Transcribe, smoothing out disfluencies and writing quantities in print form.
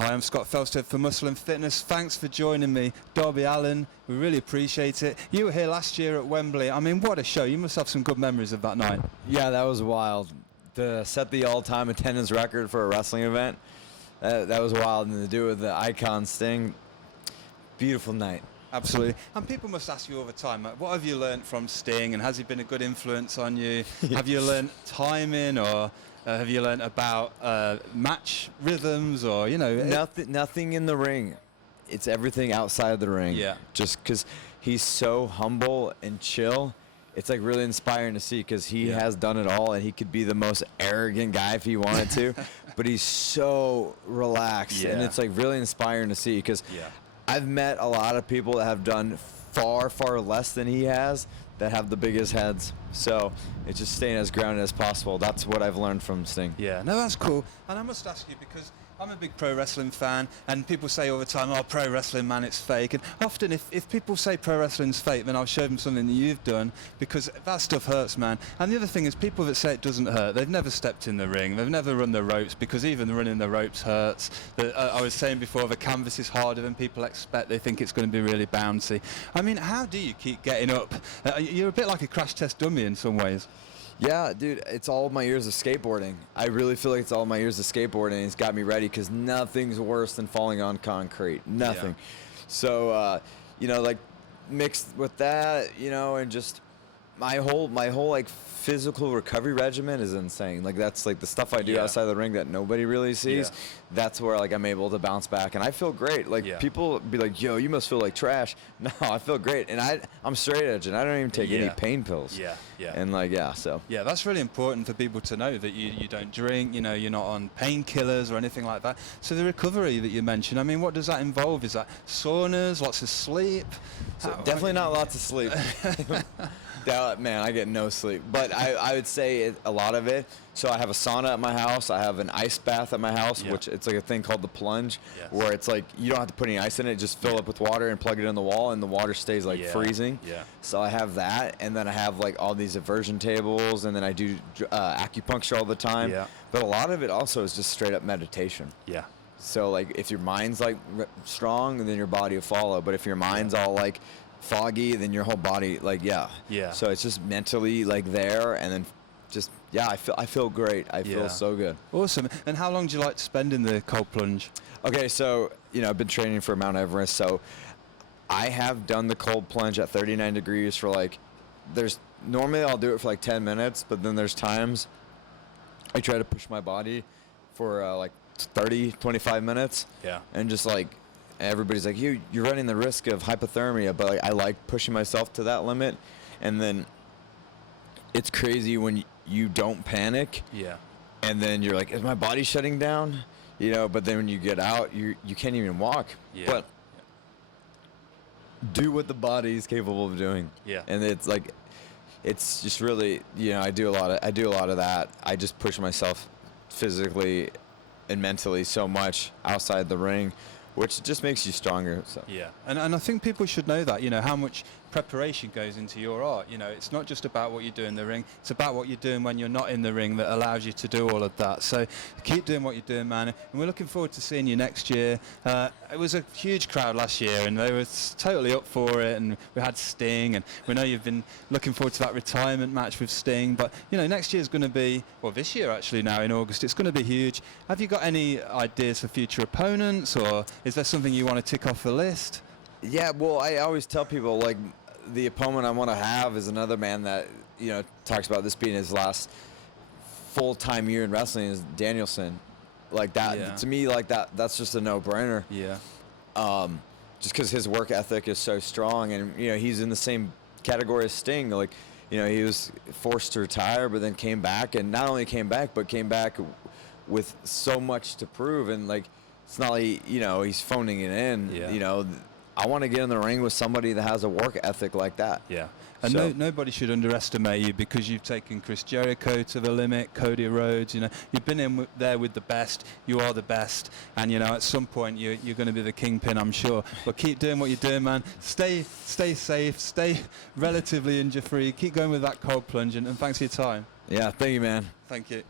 Hi, I'm Scott Felstead for Muscle and Fitness. Thanks for joining me, Derby Allin. We really appreciate it. You were here last year at Wembley. I mean, what a show. You must have some good memories of that night. Yeah, that was wild. To set the all-time attendance record for a wrestling event, that was wild. And to do it with the icon Sting, beautiful night. Absolutely. And people must ask you all the time, what have you learned from Sting, and has he been a good influence on you? Have you learned timing, or have you learned about match rhythms, or, you know? Nothing in the ring. It's everything outside of the ring. Yeah. Just because he's so humble and chill, it's like really inspiring to see, because he has done it all, and he could be the most arrogant guy if he wanted to, but he's so relaxed, and it's like really inspiring to see, because I've met a lot of people that have done far, far less than he has that have the biggest heads. So it's just staying as grounded as possible. That's what I've learned from Sting. Yeah, no, that's cool. And I must ask you, because I'm a big pro wrestling fan, and people say all the time, oh, pro wrestling, man, it's fake. And often if people say pro wrestling's fake, then I'll show them something that you've done, because that stuff hurts, man. And the other thing is, people that say it doesn't hurt, they've never stepped in the ring, they've never run the ropes, because even running the ropes hurts. I was saying before, the canvas is harder than people expect. They think it's going to be really bouncy. I mean, how do you keep getting up? You're a bit like a crash test dummy in some ways. Yeah, dude, it's all my years of skateboarding. I really feel like it's all my years of skateboarding. It's got me ready, because nothing's worse than falling on concrete. Nothing. Yeah. So, you know, like, mixed with that, you know, and just my whole like physical recovery regimen is insane. Like, that's like the stuff I do outside the ring that nobody really sees. Yeah. That's where like I'm able to bounce back, and I feel great. Like people be like, "Yo, you must feel like trash." No, I feel great, and I'm straight edge, and I don't even take any pain pills. Yeah. And like so. Yeah, that's really important for people to know, that you don't drink. You know, you're not on painkillers or anything like that. So the recovery that you mentioned, I mean, what does that involve? Is that saunas, lots of sleep? So definitely not lots of sleep. Man, I get no sleep. But I would say a lot of it. So I have a sauna at my house. I have an ice bath at my house, which it's like a thing called the plunge, where it's like you don't have to put any ice in it. Just fill it up with water and plug it in the wall, and the water stays like freezing. Yeah. So I have that, and then I have like all these aversion tables, and then I do acupuncture all the time. Yeah. But a lot of it also is just straight up meditation. Yeah. So like if your mind's like strong, then your body will follow. But if your mind's all like foggy, then your whole body so it's just mentally like there, and then just I feel great. I feel so good. Awesome. And how long do you like to spend in the cold plunge? Okay, so you know, I've been training for Mount Everest, so I have done the cold plunge at 39 degrees for like normally I'll do it for like 10 minutes, but then there's times I try to push my body for like 30-25 minutes. Yeah. And just like everybody's like, you're running the risk of hypothermia, but like I like pushing myself to that limit. And then it's crazy when you don't panic. Yeah. And then you're like, is my body shutting down? You know, but then when you get out, you can't even walk. Yeah. But do what the body is capable of doing. Yeah. And it's like, it's just really, you know, I do a lot of that. I just push myself physically and mentally so much outside the ring, which just makes you stronger. So. Yeah, and I think people should know that, you know, how much preparation goes into your art. You know, it's not just about what you do in the ring, it's about what you're doing when you're not in the ring that allows you to do all of that. So keep doing what you're doing, man, and we're looking forward to seeing you next year. It was a huge crowd last year, and they were totally up for it, and we had Sting, and we know you've been looking forward to that retirement match with Sting, but you know, next year's going to be, well, this year actually now in August, it's going to be huge. Have you got any ideas for future opponents, or is there something you want to tick off the list? Yeah, well, I always tell people, like, the opponent I want to have is another man that, you know, talks about this being his last full-time year in wrestling, is Danielson. Like that, to me, like that's just a no-brainer. Yeah. Just because his work ethic is so strong, and, you know, he's in the same category as Sting. Like, you know, he was forced to retire, but then came back, and not only came back, but came back with so much to prove, and, like, it's not like, you know, he's phoning it in. Yeah. You know, I want to get in the ring with somebody that has a work ethic like that. Yeah. And nobody should underestimate you, because you've taken Chris Jericho to the limit, Cody Rhodes, you know, you've been there with the best, you are the best, and, you know, at some point you're going to be the kingpin, I'm sure. But keep doing what you're doing, man. Stay safe, stay relatively injury-free, keep going with that cold plunge, and thanks for your time. Yeah, thank you, man. Thank you.